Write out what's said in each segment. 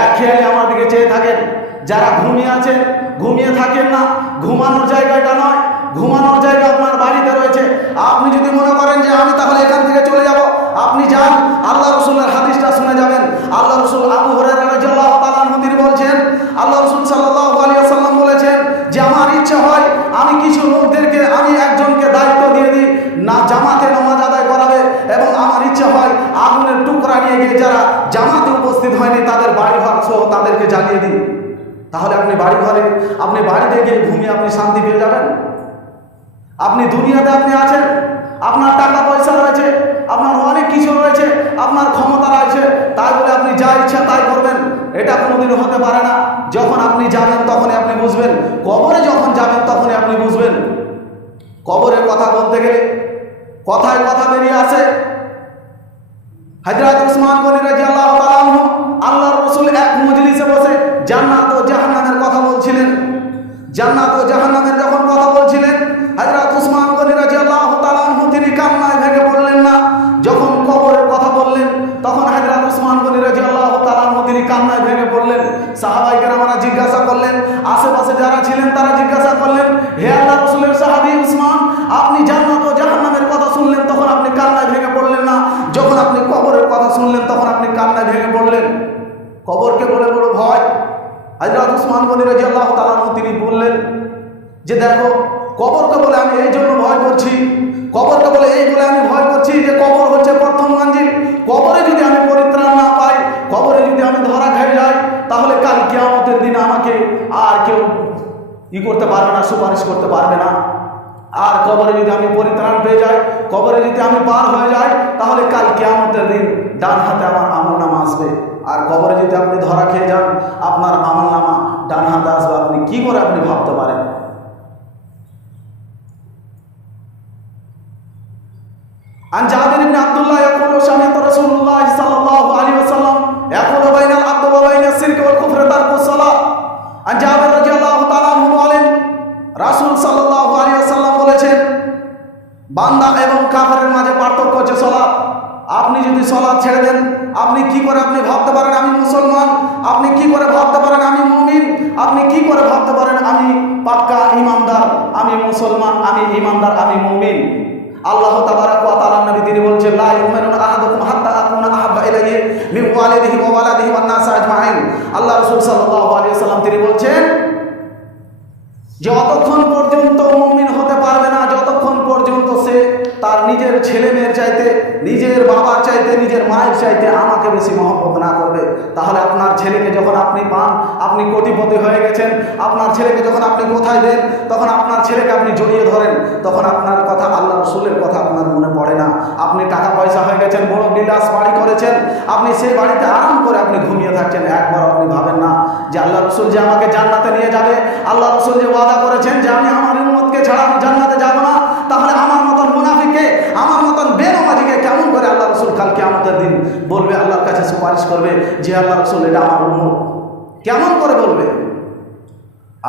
এক খেয়ালে আমার দিকে চেয়ে থাকেন। যারা ঘুমিয়ে আছেন, ঘুমিয়ে থাকেন না, ঘুমানোর জায়গাটা নয়, ঘুমানোর জায়গা আপনার বাড়িতে রয়েছে। আপনি যদি মনে করেন যে আমি তাহলে এখান থেকে চলে যাব, আপনি যান, আল্লাহ রসুলের হাদিসটা শুনে যাবেন। আল্লাহ রসুল আবু হুরায়রা রাদিয়াল্লাহু তাআলা আনহু তিনি বলছেন, আল্লাহ রসুল সাল্লাল্লাহু আলাইহি ওয়াসাল্লাম বলেছেন যে আমার ইচ্ছা হয় আমি কিছু লোকদেরকে, আমি একজনকে দায়িত্ব দিয়ে দিই না জামাতে নামাজ আদায় করাবে, এবং আমার ইচ্ছা হয় আগুনের টুকরা নিয়ে গিয়ে যারা জামাতে উপস্থিত হয়নি তাদের বাড়িঘর সহ তাদেরকে জ্বালিয়ে দিই। তাহলে আপনি বাড়িঘরে, আপনি বাড়িতে গিয়ে ঘুমিয়ে আপনি শান্তি পেয়ে যাবেন। আপনি দুনিয়াতে আপনি আছেন, আপনার টাকা পয়সা রয়েছে, আপনার অনেক কিছু রয়েছে, আপনার ক্ষমতা রয়েছে, তাই বলে আপনি যা ইচ্ছা তাই করবেন, এটা কোনোদিনও হতে পারে না। যখন আপনি যাবেন তখনই আপনি বুঝবেন, কবরে যখন যাবেন তখনই আপনি বুঝবেন। কবরের কথা বলতে গেলে কথায় কথা বেরিয়ে আসে। হযরত উসমান গনি রাদিয়াল্লাহু তাআলা আনহু আল্লাহর রাসূল এক মজলিসে বসে জান্নাত ও জাহান্নামের কথা বলছিলেন। জান্নাত ও জাহান্নামের যখন কথা বলছিলেন, হযরত উসমান গনি রাদিয়াল্লাহু তাআলা আনহু তিনি কান্নায় ভেঙে পড়লেন না। যখন কবরের কথা বললেন তখন হযরত উসমান গনি রাদিয়াল্লাহু তাআলা আনহু তিনি কান্নায় ভেঙে পড়লেন। সাহাবায়ে কেরামরা জিজ্ঞাসা করলেন, আশেপাশে যারা ছিলেন তারা জিজ্ঞাসা করলেন, হে আল্লাহর রাসূলের সাহাবী উসমান, আপনি জান্নাত ও জাহান্নামের কথা শুনলেন তখন আপনি কান্নায় ভেঙে পড়লেন না, যখন আপনি কবরের কথা শুনলেন তখন আপনি কান্নায় ভেঙে পড়লেন? কবরকে বলে বড় ভয়। হযরত উসমান গনি রাদিয়াল্লাহু তাআলা আনহু তিনি বললেন যে দেখো, কবরকে বলে আমি এই জন্য ভয় করছি, কবরকে বলে এই বলে আমি ভয় করছি যে কবর হচ্ছে প্রথম মঞ্জিল। কবরে যদি আমি পরিত্রাণ না পাই, কবরে যদি আমি ধরা খেয়ে যাই, তাহলে কাল কিয়ামতের দিন আমাকে আর কেউ করতে পারবে না, সুপারিশ করতে পারবে না। আর কবরে যদি আমি পরিত্রাণ পেয়ে যাই, কবরে যদি আমি পার হয়ে যাই, তাহলে কাল কিয়ামতের দিন ডান হাতে আমার আমলনামা আসবে। আর কবরে যদি আপনি ধরা খেয়ে যান, আপনার আমলনামা ডান হাতে আসবে, আপনি কি করে আপনি ভাবতে পারেন? عن جابر بن عبد الله يقول سمعت رسول الله صلى الله عليه وسلم يقول بين العبد وبين الشرك والكفر ترك الصلاة। عن جابر رضي الله تعالى عنه বলেন, রাসূল সাল্লাল্লাহু আলাইহি ওয়াসাল্লাম বলেছেন, বান্দা এবং কাফেরের মাঝে পার্থক্য হচ্ছে সালাত। আপনি যদি সালাত ছেড়ে দেন, আপনি কি করে আপনি ভাবতে পারেন আমি মুসলমান? আপনি কি করে ভাবতে পারেন আমি মুমিন? আপনি কি করে ভাবতে পারেন আমি পাক্কা ঈমানদার, আমি মুসলমান, আমি ঈমানদার, আমি মুমিন? আল্লাহ তাবারাক ওয়া তাআলা নবী তিনি বলছেন, লা ইউমিনু আহাদুকুম হাত্তা আকুনা আহাব্বা ইলাইহি মিন ওয়ালিদিহি ওয়া ওয়ালাদিহি ওয়ান নাস আজমাইন। আল্লাহ রাসূল সাল্লাল্লাহু আলাইহি ওয়াসাল্লাম তিনি বলছেন যে অতক্ষণ পর্যন্ত মুমিন হতে পারবে না যতক্ষণ পর্যন্ত সে তার নিজের ছেলে মেয়ের চাইতে, নিজের বাবার চাইতে, নিজের মায়ের চাইতে আমাকে বেশি মহব্বত না করবে। তাহলে আপনার ছেলেকে যখন আপনি পান, আপনি কোটিপতি হয়ে গেছেন, আপনার ছেলেকে যখন আপনি কোথায় দেন, তখন আপনার ছেলেকে আপনি জড়িয়ে ধরেন, তখন আপনার কথা, আল্লাহ রসুলের কথা আপনার মনে পড়ে না। আপনি টাকা পয়সা হয়ে গেছেন, বড় বিলাস বাড়ি করেছেন, আপনি সেই বাড়িতে আরাম করে আপনি ঘুমিয়ে থাকছেন, একবার আপনি ভাবেন না যে আল্লাহ রসুল যে আমাকে জান্নাতে নিয়ে যাবে, আল্লাহ রসুল যে ওয়াদা করেছেন যে আমি আমার উম্মতকে ছাড়া আমি জান্নাতে যাব না, তাহলে আমার মতন মুনাফিককে, আমার মতন বেনামাজিকে কেমন করে আল্লাহ রসুল কাল কিয়ামতের দিন বলবে, আল্লাহর কাছে সুপারিশ করবে যে আল্লাহ রসুল এটা আমার উম্মত? কেমন করে বলবে?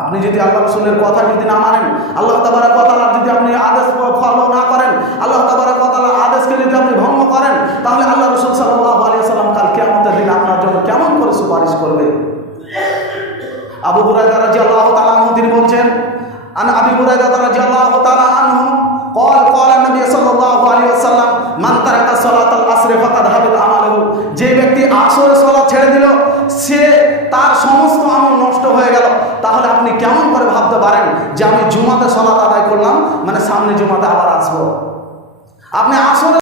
আপনি যদি আল্লাহ রসুলের কথা যদি না মানেন, আল্লাহ তাবারাক ওয়া তাআলা যদি আপনি আদেশ ফলো না করেন, আল্লাহ তাবারাক ওয়া তাআলার আদেশকে যদি আপনি ভঙ্গ করেন, তাহলে আল্লাহ রসুল সাল্লাল্লাহু আলাইহি ওয়াসাল্লাম কাল কিয়ামতের দিন আপনার জন্য কেমন করে সুপারিশ করবে? আবু হুরায়রা রাদিয়াল্লাহু তাআলা আনহু তিনি বলছেন, আন আবি হুরায়রা রাদিয়াল্লাহু তাআলা আনহু قال قال النبي صلى الله عليه وسلم من ترك صلاه العصر فقد حبط عمله। যে ব্যক্তি আসরের সালাত ছেড়ে দিল, সে তার সমস্ত আমল নষ্ট হয়ে গেল। তাহলে আপনি কেমন করে ভাবতে পারেন যে আমি জুমাতে সালাত আদায় করলাম, মানে সামনে জুমাতে আবার আসবো? আপনি আসরে